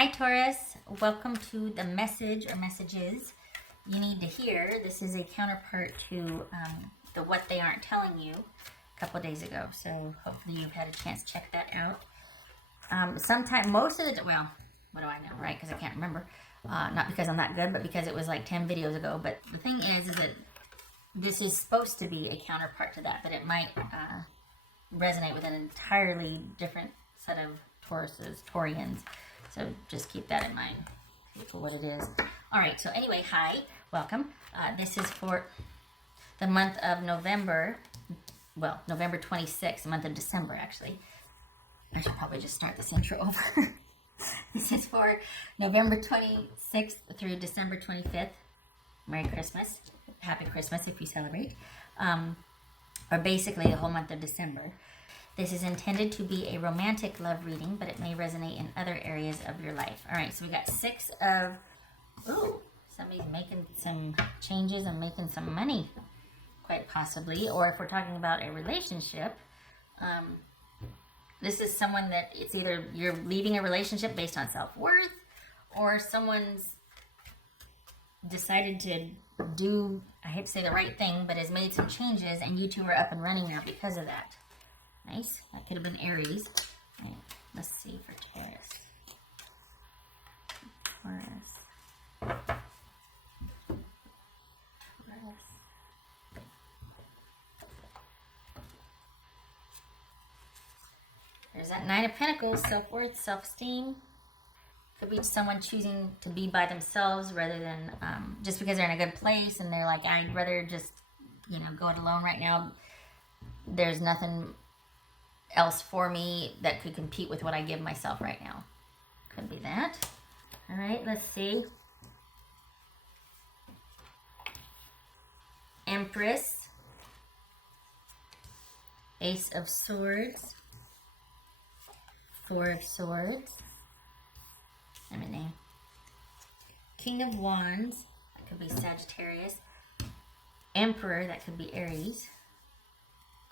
Hi Taurus, welcome to the message or messages you need to hear. This is a counterpart to the What They Aren't Telling You a couple days ago. So hopefully you've had a chance to check that out. Most of the, well, what do I know, right? Because I can't remember. Not because I'm not good, but because it was like 10 videos ago. But the thing is that this is supposed to be a counterpart to that, but it might resonate with an entirely different set of Taurians. So just keep that in mind for what it is. All right, so anyway, hi, welcome. This is for the month of November, well, November 26th, the month of December, actually. I should probably just start this intro over. This is for November 26th through December 25th. Merry Christmas. Happy Christmas if you celebrate. Or basically the whole month of December. This is intended to be a romantic love reading, but it may resonate in other areas of your life. All right, so we got 6 of, ooh, somebody's making some changes and making some money, quite possibly. Or if we're talking about a relationship, this is someone that it's either you're leaving a relationship based on self-worth, or someone's decided to do, I hate to say the right thing, but has made some changes, and you two are up and running now because of that. Nice. That could have been Aries. Right. Let's see for Taurus. There's that 9 of Pentacles, self-worth, self-esteem. Could be someone choosing to be by themselves rather than just because they're in a good place and they're like, I'd rather just, go it alone right now. There's nothing else for me that could compete with what I give myself right now. Could be that. All right, let's see. Empress. Ace of Swords. 4 of Swords. Let me name. King of Wands. That could be Sagittarius. Emperor. That could be Aries.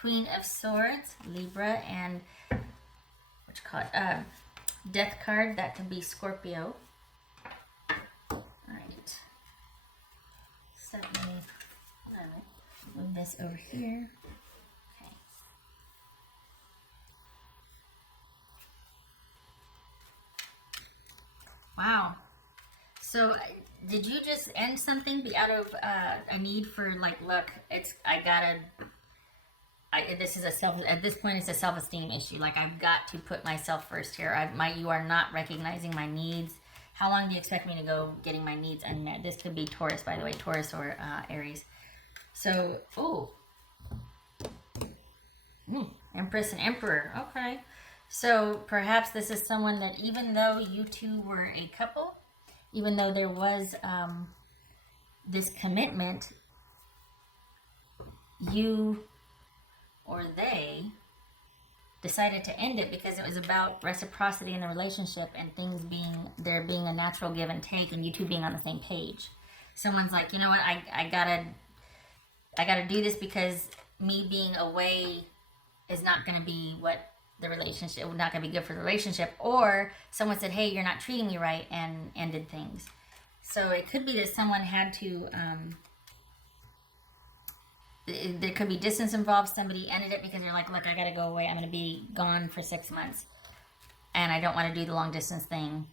Queen of Swords, Libra, and what you call it? Death card, that could be Scorpio. All right. So let me move this over here. Okay. Wow. So did you just end something? Be out of a need for like luck? This is at this point, it's a self-esteem issue. Like, I've got to put myself first here. You are not recognizing my needs. How long do you expect me to go getting my needs unmet? This could be Taurus, by the way, Taurus or Aries. So, Empress and Emperor. Okay. So perhaps this is someone that even though you two were a couple, even though there was this commitment, you or they decided to end it because it was about reciprocity in the relationship and there being a natural give and take and you two being on the same page. Someone's like, you know what, I gotta do this because me being away is not gonna be not gonna be good for the relationship. Or someone said, hey, you're not treating me right, and ended things. So it could be that someone had to there could be distance involved. Somebody ended it because they're like, look, I gotta go away. I'm gonna be gone for 6 months and I don't want to do the long distance thing.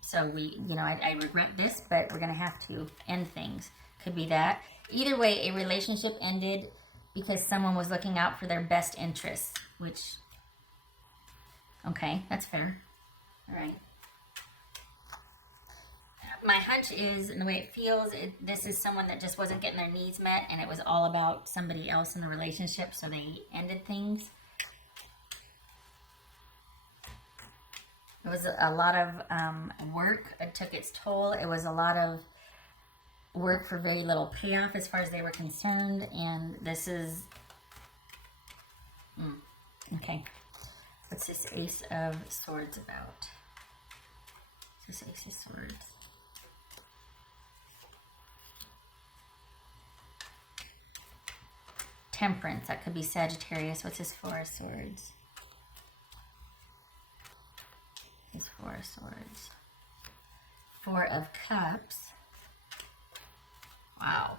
So I regret this, but we're gonna have to end things. Could be that. Either way, a relationship ended because someone was looking out for their best interests, which, okay, that's fair. All right. My hunch is, and the way it feels, this is someone that just wasn't getting their needs met, and it was all about somebody else in the relationship, so they ended things. It was a lot of work. It took its toll. It was a lot of work for very little payoff as far as they were concerned, and this is... okay. What's this Ace of Swords about? What's this Ace of Swords? Temperance, that could be Sagittarius. What's his 4 of Swords? His 4 of Swords. Four of Cups. Wow.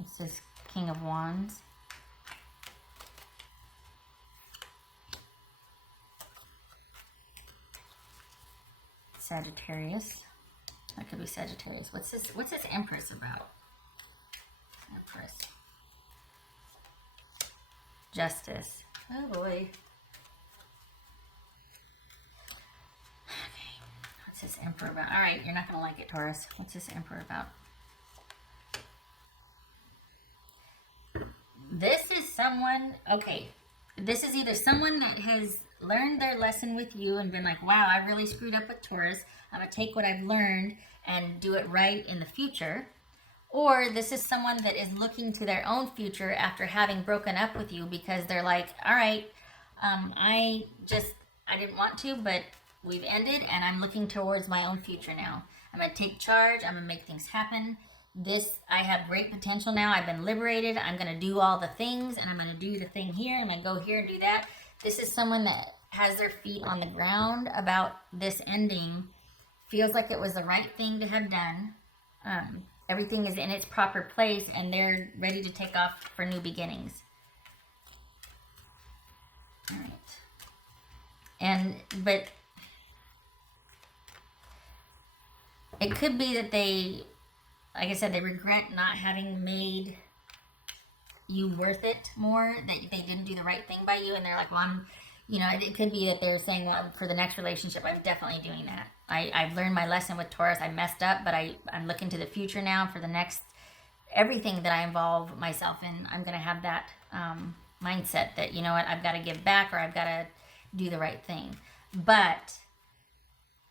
This is King of Wands. Sagittarius. That could be Sagittarius. What's this Empress about? Empress. Justice. Oh boy. Okay. What's this Emperor about? All right, you're not going to like it, Taurus. What's this Emperor about? This is someone, okay, this is either someone that has learned their lesson with you and been like, wow, I really screwed up with Taurus. I'm going to take what I've learned and do it right in the future. Or this is someone that is looking to their own future after having broken up with you because they're like, all right, I didn't want to, but we've ended and I'm looking towards my own future now. I'm going to take charge. I'm going to make things happen. I have great potential now. I've been liberated. I'm going to do all the things and I'm going to do the thing here. I'm going to go here and do that. This is someone that has their feet on the ground about this ending. Feels like it was the right thing to have done. Everything is in its proper place and they're ready to take off for new beginnings. All right. But it could be that they, like I said, they regret not having made you worth it more, that they didn't do the right thing by you, and they're like, well, it could be that they're saying, well, for the next relationship, I'm definitely doing that. I've learned my lesson with Taurus. I messed up, but I'm looking to the future now for the next, everything that I involve myself in, I'm going to have that mindset that, you know what, I've got to give back or I've got to do the right thing. But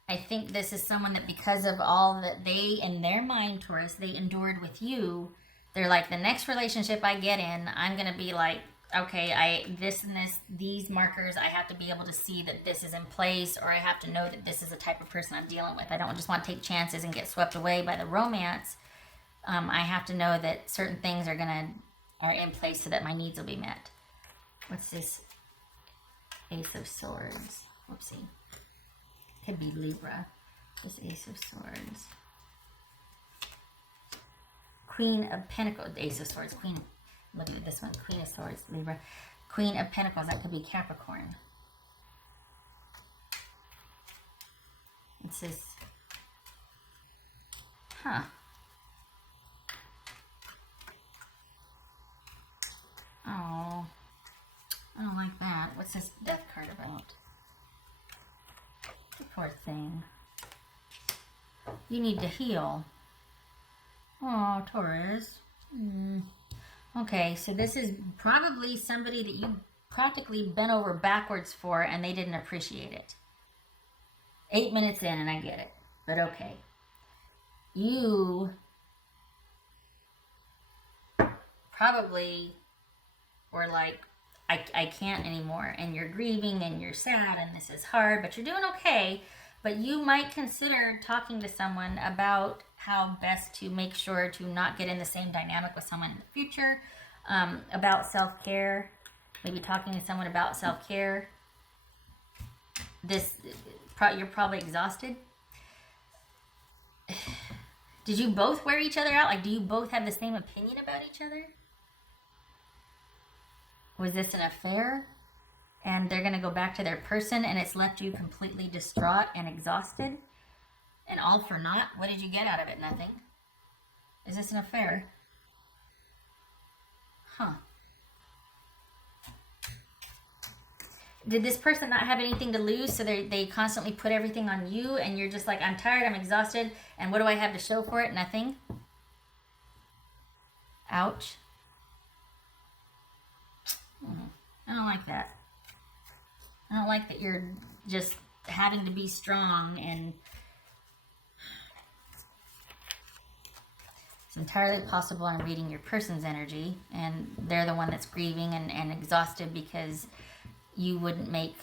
I think this is someone that because of all that they, in their mind, Taurus, they endured with you, they're like, the next relationship I get in, I'm going to be like, okay, this and this, these markers, I have to be able to see that this is in place, or I have to know that this is the type of person I'm dealing with. I don't just want to take chances and get swept away by the romance. I have to know that certain things are in place so that my needs will be met. What's this? Ace of Swords. Whoopsie. Could be Libra. This Ace of Swords. Queen of Pentacles. Ace of Swords. Queen. Look at this one. Queen of Swords. Libra. Queen of Pentacles. That could be Capricorn. It says, huh. Oh. I don't like that. What's this Death card about? The poor thing. You need to heal. Oh, Taurus. Okay, so this is probably somebody that you practically bent over backwards for and they didn't appreciate it. 8 minutes in and I get it. But okay. You probably were like, I can't anymore, and you're grieving and you're sad and this is hard, but you're doing okay. But you might consider talking to someone about how best to make sure to not get in the same dynamic with someone in the future, about self-care, maybe talking to someone about self-care. You're probably exhausted. Did you both wear each other out? Like, do you both have the same opinion about each other? Was this an affair? And they're going to go back to their person and it's left you completely distraught and exhausted? And all for naught? What did you get out of it? Nothing. Is this an affair? Huh. Did this person not have anything to lose, so they constantly put everything on you and you're just like, I'm tired, I'm exhausted, and what do I have to show for it? Nothing. Ouch. I don't like that. I don't like that you're just having to be strong, and it's entirely possible I'm reading your person's energy and they're the one that's grieving and exhausted because you wouldn't make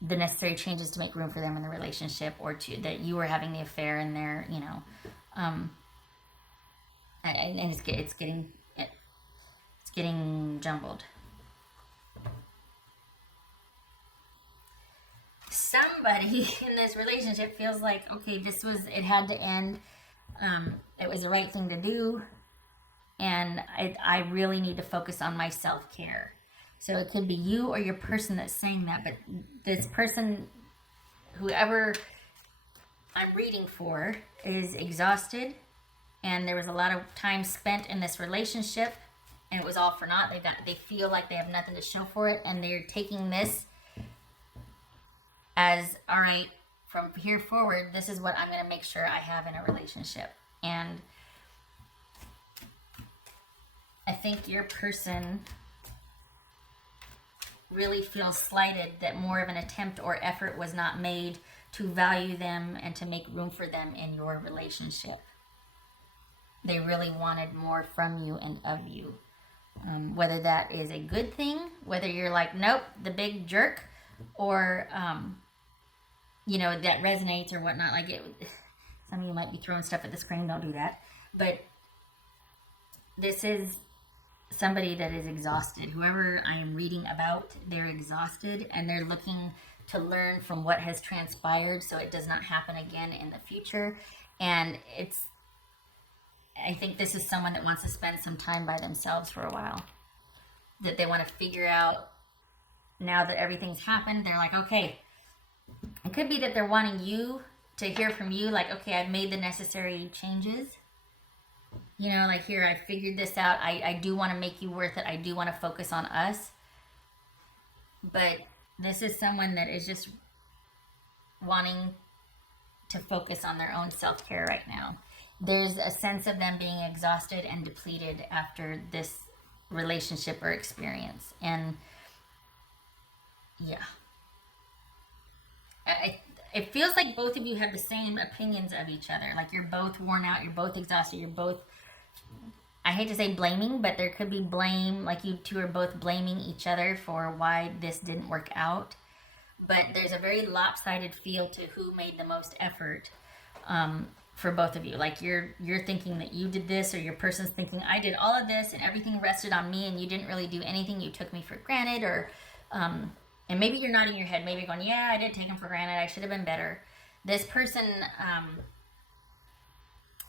the necessary changes to make room for them in the relationship, or that you were having the affair and they're, and it's getting jumbled. somebody in this relationship feels like, okay, it had to end. It was the right thing to do. And I really need to focus on my self-care. So it could be you or your person that's saying that, but this person, whoever I'm reading for, is exhausted, and there was a lot of time spent in this relationship, and it was all for naught. They feel like they have nothing to show for it, and they're taking this as, all right, from here forward, this is what I'm going to make sure I have in a relationship. And I think your person really feels slighted that more of an attempt or effort was not made to value them and to make room for them in your relationship. They really wanted more from you and of you. Whether that is a good thing, whether you're like, nope, the big jerk, or, that resonates or whatnot. Like, some of you might be throwing stuff at the screen, don't do that. But this is somebody that is exhausted. Whoever I am reading about, they're exhausted, and they're looking to learn from what has transpired so it does not happen again in the future. And I think this is someone that wants to spend some time by themselves for a while. That they want to figure out, now that everything's happened, they're like, okay, it could be that they're wanting you to hear from you, like, okay, I've made the necessary changes. Like, here, I figured this out. I do want to make you worth it. I do want to focus on us. But this is someone that is just wanting to focus on their own self-care right now. There's a sense of them being exhausted and depleted after this relationship or experience. And yeah. It feels like both of you have the same opinions of each other. Like, you're both worn out, you're both exhausted, you're both, I hate to say blaming, but there could be blame, like you two are both blaming each other for why this didn't work out. But there's a very lopsided feel to who made the most effort for both of you. Like, you're thinking that you did this, or your person's thinking, I did all of this and everything rested on me and you didn't really do anything, you took me for granted, or and maybe you're nodding your head, maybe you're going, yeah, I did take him for granted, I should have been better. This person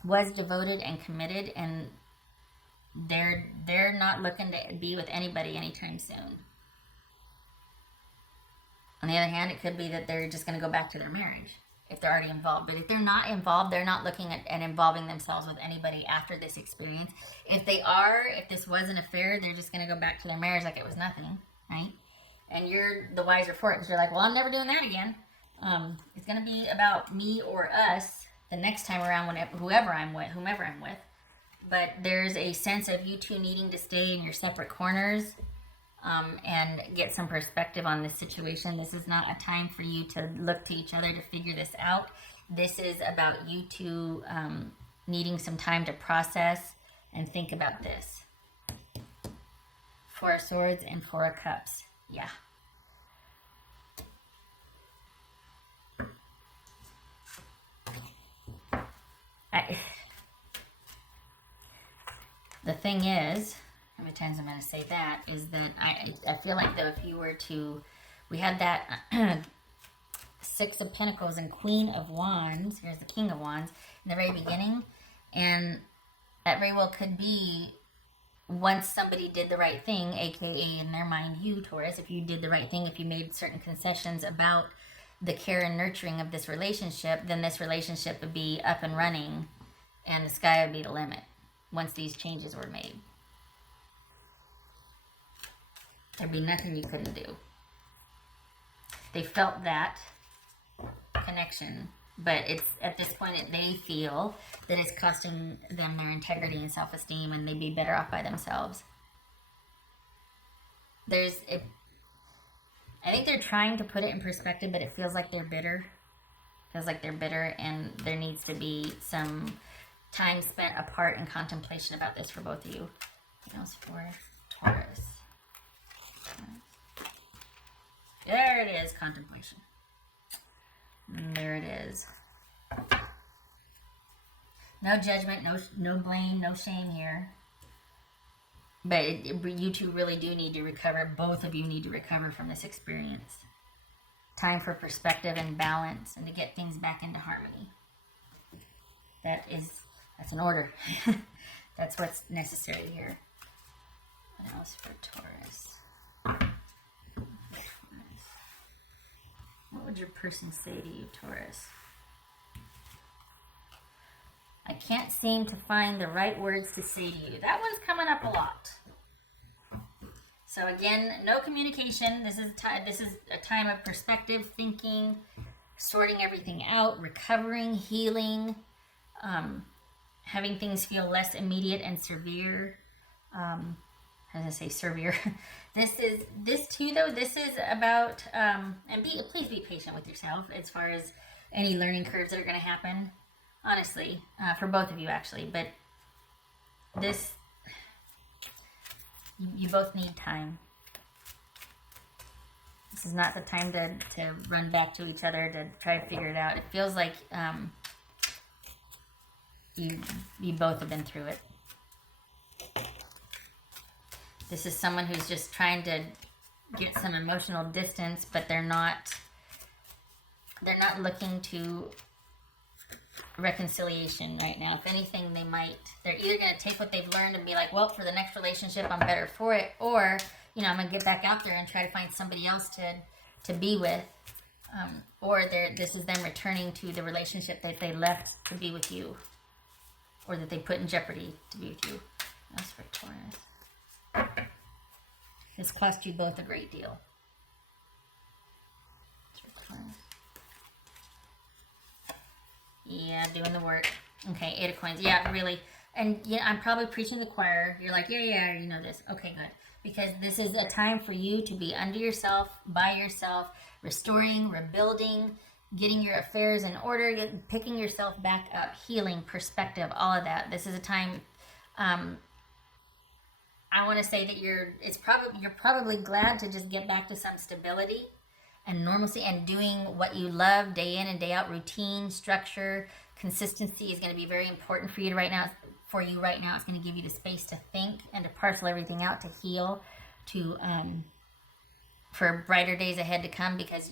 was devoted and committed, and they're not looking to be with anybody anytime soon. On the other hand, it could be that they're just going to go back to their marriage if they're already involved. But if they're not involved, they're not looking at involving themselves with anybody after this experience. If they are, if this was an affair, they're just going to go back to their marriage like it was nothing, right? And you're the wiser for it, because you're like, well, I'm never doing that again. It's going to be about me or us the next time around, whomever I'm with. But there's a sense of you two needing to stay in your separate corners and get some perspective on this situation. This is not a time for you to look to each other to figure this out. This is about you two needing some time to process and think about this. Four of Swords and Four of Cups. Yeah. The thing is, how many times I'm going to say that, is that I feel like that if you were to, we had that Six of Pentacles and Queen of Wands, here's the King of Wands, in the very beginning, and that very well could be once somebody did the right thing, aka in their mind you, Taurus, if you did the right thing, if you made certain concessions about the care and nurturing of this relationship, then this relationship would be up and running and the sky would be the limit once these changes were made. There'd be nothing you couldn't do. They felt that connection, but it's at this point that they feel that it's costing them their integrity and self-esteem, and they'd be better off by themselves. I think they're trying to put it in perspective, but it feels like they're bitter. And there needs to be some time spent apart in contemplation about this for both of you. What else for Taurus? There it is, contemplation. There it is. No judgment, no blame, no shame here. But you two really do need to recover. Both of you need to recover from this experience. time for perspective and balance and to get things back into harmony. That's an order. That's what's necessary here. What else for Taurus? What would your person say to you, Taurus? I can't seem to find the right words to say to you. That one's coming up a lot. So again, no communication. This is a time of perspective, thinking, sorting everything out, recovering, healing, having things feel less immediate and severe. As I say, severe. This too, though. This is about and please be patient with yourself as far as any learning curves that are going to happen. Honestly, for both of you actually, but this. You both need time. This is not the time to run back to each other to try to figure it out. It feels like you both have been through it. This is someone who's just trying to get some emotional distance, but they're not looking to reconciliation right now. If anything, they're either going to take what they've learned and be like, well, for the next relationship I'm better for it, or I'm going to get back out there and try to find somebody else to be with, or this is them returning to the relationship that they left to be with you, or that they put in jeopardy to be with you. That's for Taurus. This cost you both a great deal. That's for Taurus. Yeah, doing the work. Okay, 8 of Coins. Yeah, really. And yeah, I'm probably preaching to the choir. You're like, yeah, you know this. Okay, good. Because this is a time for you to be under yourself, by yourself, restoring, rebuilding, getting your affairs in order, picking yourself back up, healing, perspective, all of that. This is a time, I want to say that you're probably glad to just get back to some stability and normalcy and doing what you love day in and day out. Routine, structure, consistency is going to be very important for you right now. It's going to give you the space to think and to parcel everything out, to heal, for brighter days ahead to come, because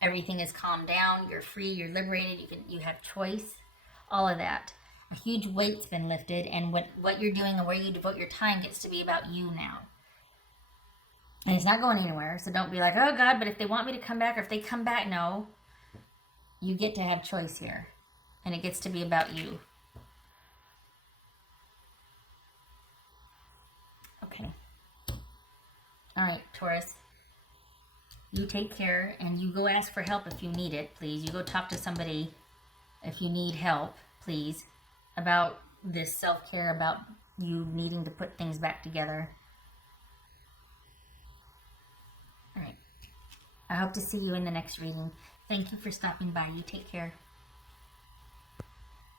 everything is calmed down. You're free. You're liberated. You have choice. All of that. A huge weight's been lifted, and what you're doing and where you devote your time gets to be about you now. And it's not going anywhere, so don't be like, oh God, but if they want me to come back, or if they come back, no. You get to have choice here, and it gets to be about you. Okay. All right, Taurus. You take care, and you go ask for help if you need it, please. You go talk to somebody if you need help, please, about this self-care, about you needing to put things back together. All right. I hope to see you in the next reading. Thank you for stopping by. You take care.